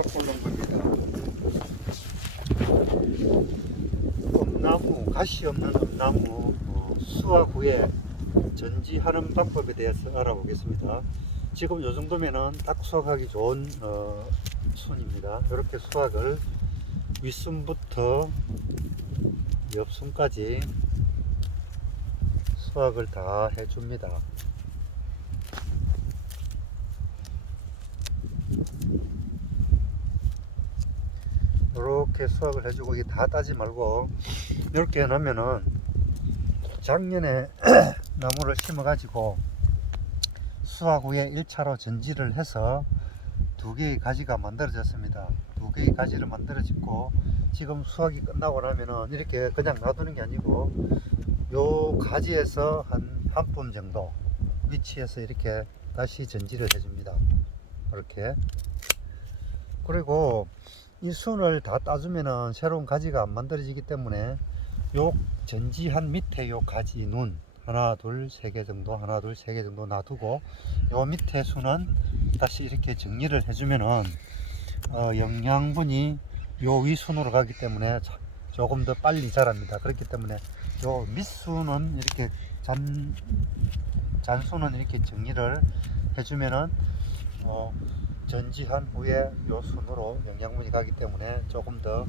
진박골롱입니다. 엄나무, 가시 없는 엄나무 어, 수확 후에 전지하는 방법에 대해서 알아보겠습니다. 지금 요 정도면은 딱 수확하기 좋은 어, 순입니다. 이렇게 수확을 윗순부터 옆순까지 수확을 다 해줍니다. 이렇게 수확을 해주고 이게 다 따지 말고 이렇게 해놓으면은 작년에 나무를 심어가지고 수확 후에 1차로 전지를 해서 두 개의 가지가 만들어졌습니다. 두 개의 가지를 만들어졌고 지금 수확이 끝나고 나면은 이렇게 그냥 놔두는 게 아니고 요 가지에서 한한품 정도 위치에서 이렇게 다시 전지를 해줍니다. 이렇게 그리고 이 순을 다 따주면은 새로운 가지가 안 만들어지기 때문에 요 전지한 밑에 요 가지 눈 하나 둘 세 개 정도 하나 둘 세 개 정도 놔두고 요 밑에 순은 다시 이렇게 정리를 해주면은 어, 영양분이 요 위순으로 가기 때문에 자- 조금 더 빨리 자랍니다. 그렇기 때문에 요 밑순은 이렇게 잔 잔순은 이렇게 정리를 해주면은 어, 전지한 후에 요 순으로 영양분이 가기 때문에 조금 더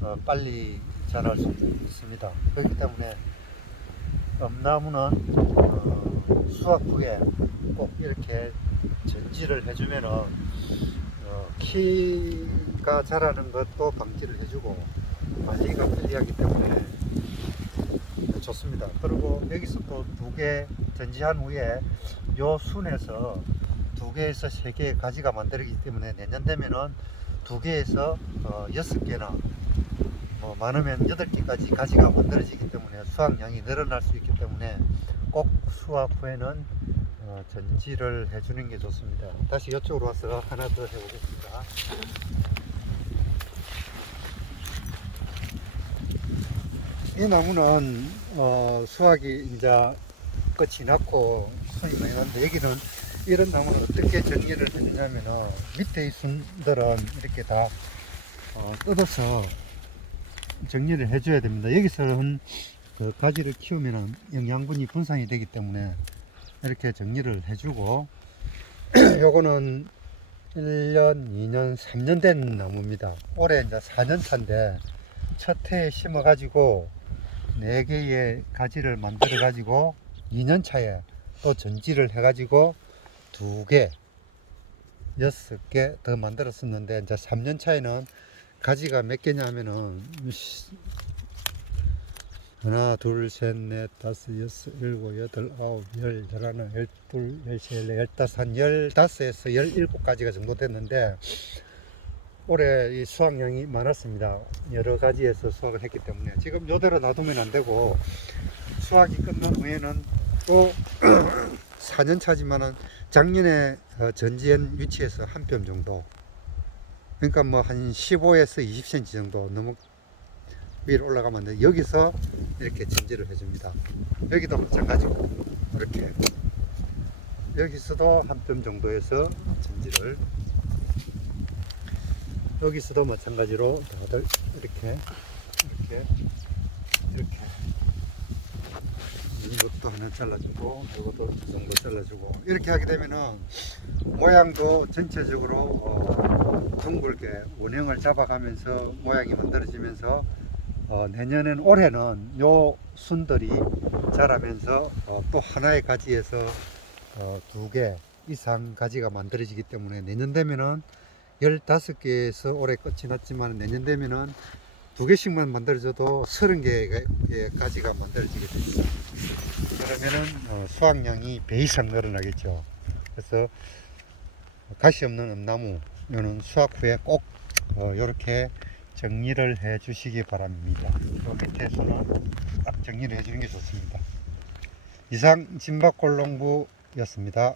어, 빨리 자랄 수 있습니다. 그렇기 때문에 엄나무는 어, 수확 후에 꼭 이렇게 전지를 해주면은 어, 키가 자라는 것도 방지를 해주고 관리가 편리하기 때문에 좋습니다. 그리고 여기서 또 두 개 전지한 후에 요 순에서 두 개에서 세 개의 가지가 만들어지기 때문에 내년 되면은 두 개에서 어, 여섯 개나 뭐 많으면 여덟 개까지 가지가 만들어지기 때문에 수확량이 늘어날 수 있기 때문에 꼭 수확 후에는 어, 전지를 해주는 게 좋습니다. 다시 이쪽으로 와서 하나 더 해보겠습니다. 이 나무는 어, 수확이 이제 끝이 났고 손이 많이 났는데 여기는 이런 나무는 어떻게 정리를 해주냐면은 밑에 이 순들은 이렇게 다 어, 뜯어서 정리를 해줘야 됩니다. 여기서는 그 가지를 키우면 영양분이 분산이 되기 때문에 이렇게 정리를 해주고 요거는 1년, 2년, 3년 된 나무입니다. 올해 이제 4년 차인데 첫 해에 심어가지고 4개의 가지를 만들어가지고 2년 차에 또 전지를 해가지고 2개, 6개 더 만들었었는데 이제 3년 차에는 가지가 몇 개냐면은 시- 하나, 둘, 셋, 넷, 다섯, 여섯, 일곱, 여덟, 아홉, 열, 열하나, 열둘, 열세, 열네, 열다섯, 한 열다섯에서 열일곱 가지가 정도 됐는데 올해 이 수확량이 많았습니다. 여러 가지에서 수확을 했기 때문에 지금 요대로 놔두면 안 되고 수확이 끝난 후에는 또 4년 차지만은 작년에 어, 전지현 위치에서 한 뼘 정도 그러니까 뭐 한 15에서 20cm 정도 너무 위로 올라가면. 여기서 이렇게 전지를 해줍니다. 여기도 마찬가지고 이렇게 여기서도 한 뼘 정도에서 전지를 여기서도 마찬가지로 다들 이렇게 이렇게 이것도 하나 잘라주고 이것도 이 정도 잘라주고 이렇게 하게 되면은 모양도 전체적으로 어, 둥글게 원형을 잡아가면서 모양이 만들어지면서 어, 내년엔 올해는 요 순들이 자라면서 어, 또 하나의 가지에서 어, 두 개 이상 가지가 만들어지기 때문에 내년 되면은 15개에서 올해 끝이 났지만 내년 되면은 두 개씩만 만들어져도 30개의 가지가 만들어지게 됩니다. 그러면은 어, 수확량이 배 이상 늘어나겠죠. 그래서 가시 없는 엄나무 이는 수확 후에 꼭 어, 이렇게 정리를 해 주시기 바랍니다. 요 밑에서는 딱 정리를 해 주는 게 좋습니다. 이상 진박골농부였습니다.